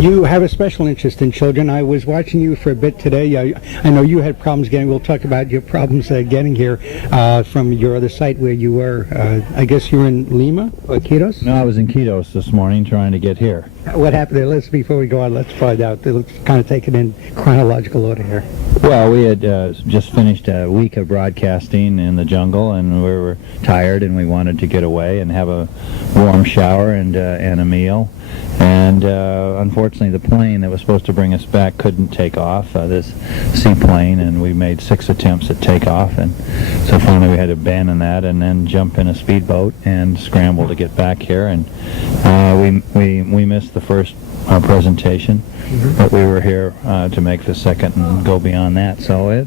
You have a special interest in children. I was watching you for a bit today. I know you had problems getting, we'll talk about your problems getting here from your other site where you were. I guess you were in Lima or Quitos? No, I was in Quitos this morning trying to get here. What happened there? Before we go on, let's find out. Let's kind of take it in chronological order here. Well, we had just finished a week of broadcasting in the jungle, and we were tired, and we wanted to get away and have a warm shower and a meal. And unfortunately, the plane that was supposed to bring us back couldn't take off, this seaplane, and we made 6 attempts at takeoff, and so finally we had to abandon that and then jump in a speedboat and scramble to get back here. And we missed the first presentation, but we were here to make the second and go beyond that. So,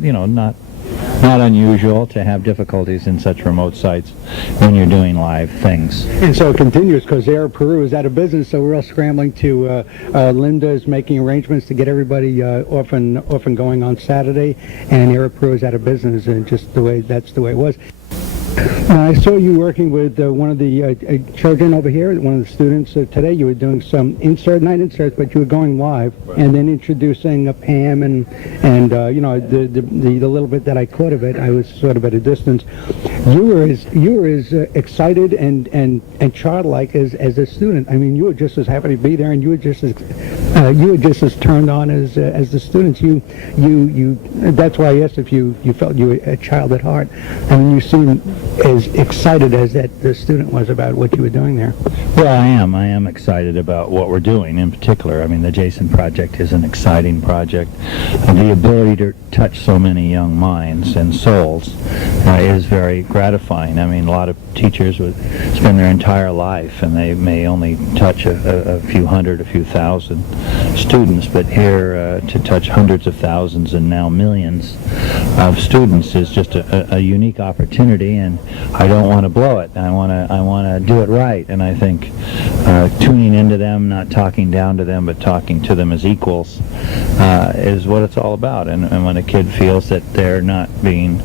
not unusual to have difficulties in such remote sites when you're doing live things. And so it continues because Air Peru is out of business, so we're all scrambling to, Linda is making arrangements to get everybody off and going on Saturday, and Air Peru is out of business, and that's the way it was. Now, I saw you working with one of the children over here, one of the students. Today you were doing some not inserts, but you were going live, right, and then introducing Pam and the little bit that I caught of it, I was sort of at a distance. You were as excited and childlike as a student. I mean, you were just as happy to be there, and you were just as turned on as the students. You that's why I asked if you felt you were a child at heart. I mean, you seem as excited as the student was about what you were doing there. Well, I am excited about what we're doing in particular. I mean, the Jason Project is an exciting project. The ability to touch so many young minds and souls is very gratifying. I mean, a lot of teachers would spend their entire life and they may only touch a few hundred, a few thousand students, but here to touch hundreds of thousands and now millions of students is just a unique opportunity, and I don't want to blow it. I want to do it right, and I think tuning into them, not talking down to them, but talking to them as equals is what it's all about. And when a kid feels that they're not being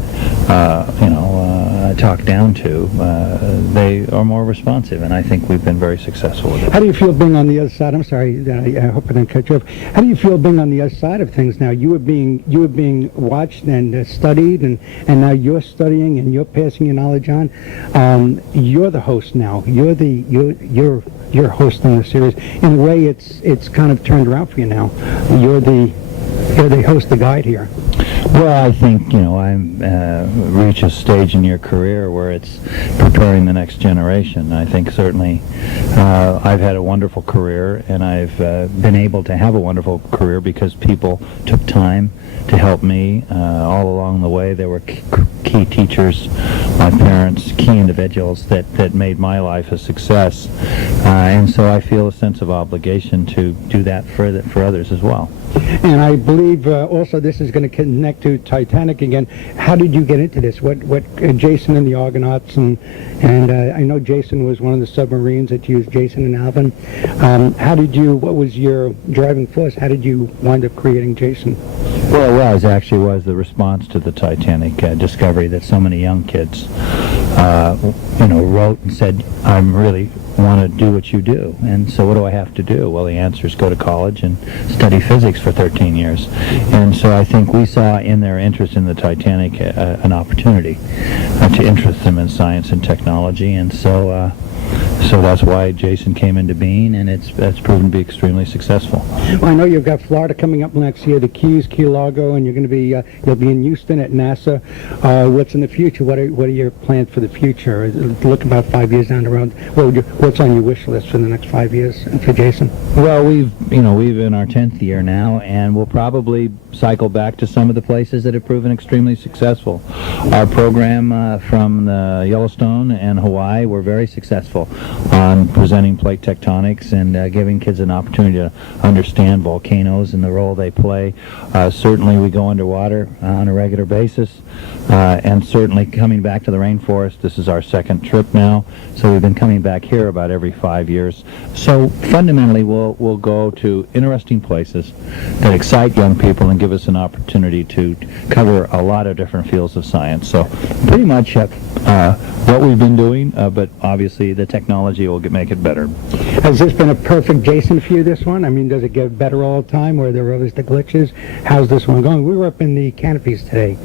talked down to, they are more responsive, and I think we've been very successful with it. How do you feel being on the other side? I'm sorry, I hope I didn't cut you off. How do you feel being on the other side of things now? You were being watched and studied, and now you're studying and you're passing your knowledge on. You're the host now. You're hosting the series. In a way, it's kind of turned around for you now. You're the host, the guide here. Well, I think, I'm reach a stage in your career where it's preparing the next generation. I think certainly I've had a wonderful career, and I've been able to have a wonderful career because people took time to help me all along the way. There were key teachers, my parents, key individuals that made my life a success. And so I feel a sense of obligation to do that for others as well. And I believe also this is going to connect to Titanic again. How did you get into this? What Jason and the Argonauts, and I know Jason was one of the submarines that used Jason and Alvin. What was your driving force? How did you wind up creating Jason? Well, it was the response to the Titanic discovery that so many young kids, wrote and said, I really want to do what you do. And so what do I have to do? Well, the answer is go to college and study physics for 13 years. And so I think we saw in their interest in the Titanic an opportunity to interest them in science and technology. And so that's why Jason came into being, and that's proven to be extremely successful. Well, I know you've got Florida coming up next year, the Keys, Key Largo, and you'll be in Houston at NASA. What's in the future? What are your plans for the future? Look about 5 years down the road. What's on your wish list for the next 5 years for Jason? Well, we've in our 10th year now, and we'll probably cycle back to some of the places that have proven extremely successful. Our program from the Yellowstone and Hawaii were very successful on presenting plate tectonics and giving kids an opportunity to understand volcanoes and the role they play. Certainly we go underwater on a regular basis. And certainly coming back to the rainforest, this is our second trip now, so we've been coming back here about every 5 years. So fundamentally, we'll go to interesting places that excite young people and give us an opportunity to cover a lot of different fields of science. So pretty much what we've been doing, but obviously the technology will make it better. Has this been a perfect Jason for you, this one? I mean, does it get better all the time, or are there always the glitches? How's this one going? We were up in the canopies today.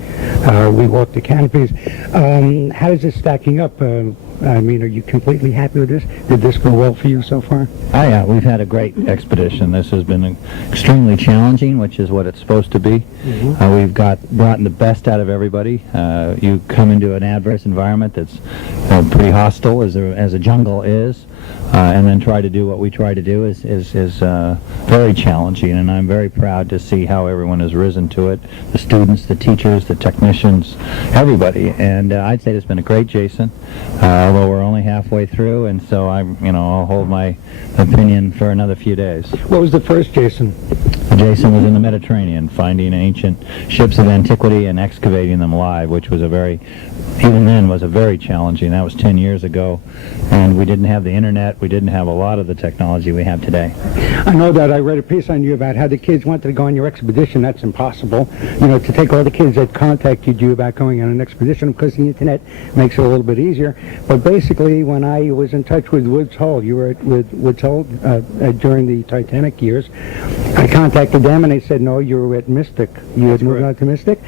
We walked the canopies. How is this stacking up? I mean, are you completely happy with this? Did this go well for you so far? Oh yeah, we've had a great expedition. This has been extremely challenging, which is what it's supposed to be. We've brought the best out of everybody. You come into an adverse environment that's pretty hostile, as a jungle is, and then try to do what we try to do is very challenging, and I'm very proud to see how everyone has risen to it, the students, the teachers, the technicians, everybody, and I'd say it's been a great Jason, although we're only halfway through, and so I'll hold my opinion for another few days. What was the first Jason? Jason was in the Mediterranean, finding ancient ships of antiquity and excavating them live, which was even then was a very challenging. That was 10 years ago, and we didn't have the internet. We didn't have a lot of the technology we have today. I know that I read a piece on you about how the kids wanted to go on your expedition. That's impossible. To take all the kids that contacted you about going on an expedition, because the internet makes it a little bit easier. But basically, when I was in touch with Woods Hole, you were with Woods Hole during the Titanic years, I contacted them and they said, no, you were at Mystic. You had moved on to Mystic.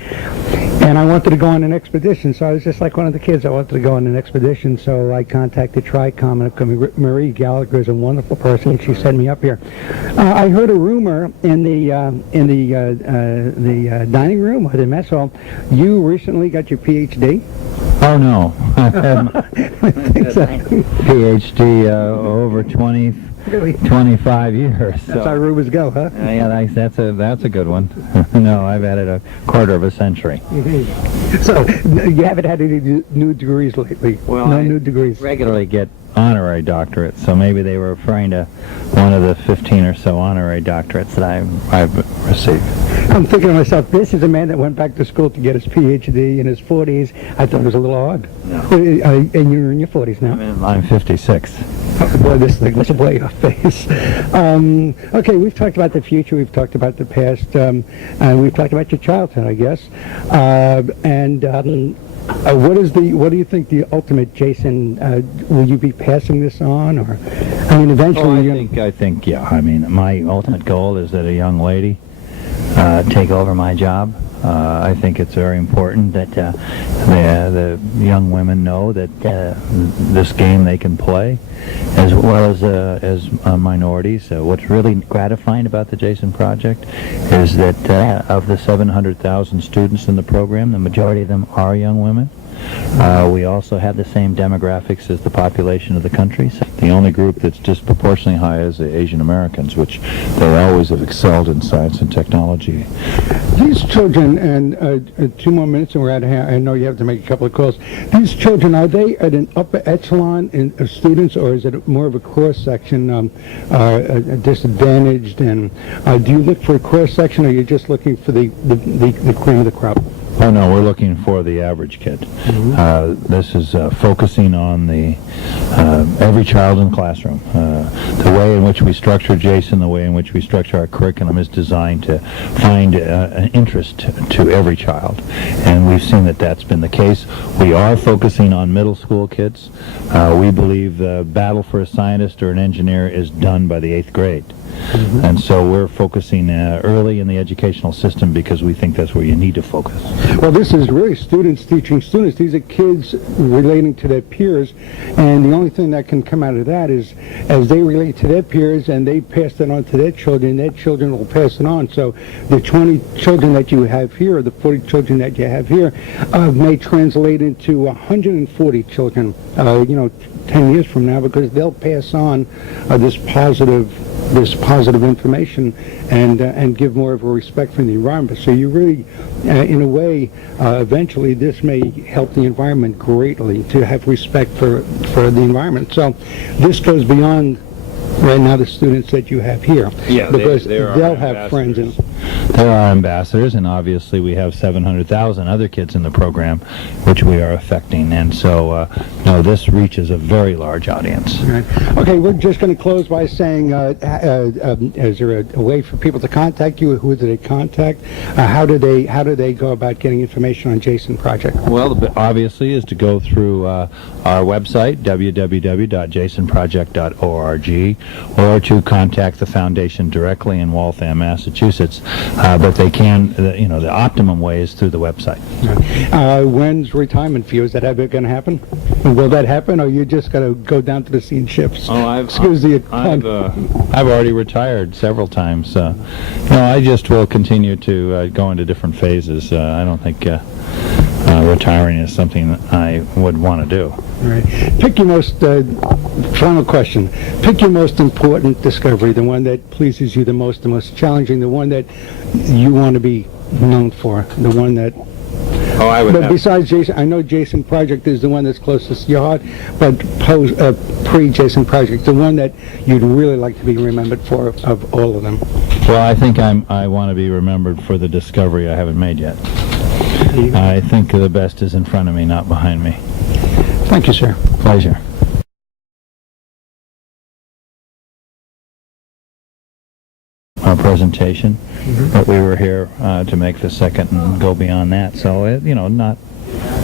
And I wanted to go on an expedition, so I was just like one of the kids. I wanted to go on an expedition, so I contacted TRICOM, and Marie Gallagher is a wonderful person, and she sent me up here. I heard a rumor in the dining room or the mess hall. You recently got your PhD. Oh no, I've had my I think so. PhD over 25 years. That's how rumors go, huh? Yeah, that's a good one. No, I've had it a quarter of a century. So you haven't had any new degrees lately? Well, no new degrees. Regularly get honorary doctorates, so maybe they were referring to one of the 15 or so honorary doctorates that I've received. I'm thinking to myself, this is a man that went back to school to get his PhD in his 40s. I thought it was a little odd. No. And you're in your 40s now? I'm 56. Boy, this thing was way off base. Okay, we've talked about the future, we've talked about the past, and we've talked about your childhood, I guess. What do you think the ultimate Jason? Will you be passing this on, or eventually? I think, yeah. My ultimate goal is that a young lady take over my job. I think it's very important that the young women know that this game they can play, as well as minorities. What's really gratifying about the Jason Project is that of the 700,000 students in the program, the majority of them are young women. We also have the same demographics as the population of the country. So the only group that's disproportionately high is the Asian Americans, which they always have excelled in science and technology. These children, and 2 more minutes and we're out of here. I know you have to make a couple of calls. These children, are they at an upper echelon of students, or is it more of a cross-section, disadvantaged? And do you look for a cross-section, or are you just looking for the cream of the crop? Oh no, we're looking for the average kid. This is focusing on the every child in the classroom. The way in which we structure Jason, the way in which we structure our curriculum is designed to find an interest to every child, and we've seen that that's been the case. We are focusing on middle school kids. We believe the battle for a scientist or an engineer is done by the 8th grade. And so we're focusing early in the educational system because we think that's where you need to focus. Well, this is really students teaching students. These are kids relating to their peers, and the only thing that can come out of that is as they relate to their peers and they pass it on to their children will pass it on. So the 20 children that you have here, or the 40 children that you have here, may translate into 140 children, 10 years from now, because they'll pass on this positive information and give more of a respect for the environment. So you really, in a way, eventually this may help the environment greatly, to have respect for the environment. So this goes beyond right now the students that you have here, Yeah, because they are they'll have friends. There are ambassadors, and obviously we have 700,000 other kids in the program, which we are affecting. And so, no, this reaches a very large audience. Right. Okay, we're just going to close by saying, is there a way for people to contact you? Who do they contact? How do they go about getting information on Jason Project? Well, obviously is to go through our website, www.jasonproject.org, or to contact the foundation directly in Waltham, Massachusetts. But they can, the optimum way is through the website. When's retirement for you? Is that ever going to happen? Will that happen, or you just got to go down to the scene shifts? Oh, I've already retired several times. I just will continue to go into different phases. I don't think retiring is something I would want to do. Right. Pick your most, final question, pick your most important discovery, the one that pleases you the most challenging, the one that you want to be known for, the one that... Oh, I would. But besides Jason, I know Jason Project is the one that's closest to your heart, but pre-Jason Project, the one that you'd really like to be remembered for of all of them. Well, I think I want to be remembered for the discovery I haven't made yet. I think the best is in front of me, not behind me. Thank you, sir. Pleasure. Our presentation, but we were here to make the second and go beyond that. So,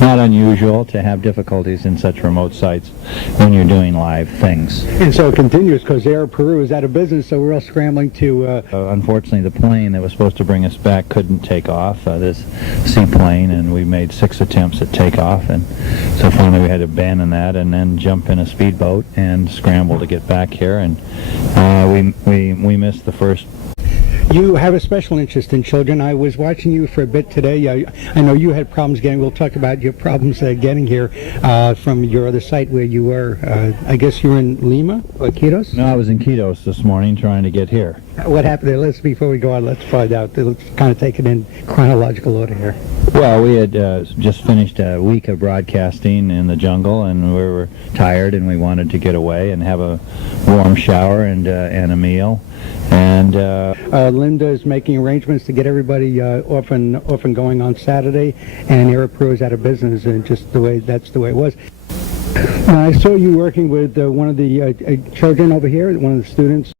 not unusual to have difficulties in such remote sites when you're doing live things. And so it continues because Air Peru is out of business, so we're all scrambling to... Unfortunately, the plane that was supposed to bring us back couldn't take off, this seaplane, and we made 6 attempts at takeoff, and so finally we had to abandon that and then jump in a speedboat and scramble to get back here, and we missed the first. You have a special interest in children. I was watching you for a bit today. I know you had problems getting, we'll talk about your problems getting here from your other site where you were. I guess you were in Lima or Quitos? No, I was in Quitos this morning trying to get here. What happened there? Before we go on, let's find out. Let's kind of take it in chronological order here. Well, we had just finished a week of broadcasting in the jungle, and we were tired, and we wanted to get away and have a warm shower and a meal. And Linda is making arrangements to get everybody off and going on Saturday, and Air Peru is out of business, and that's the way it was. I saw you working with one of the children over here, one of the students.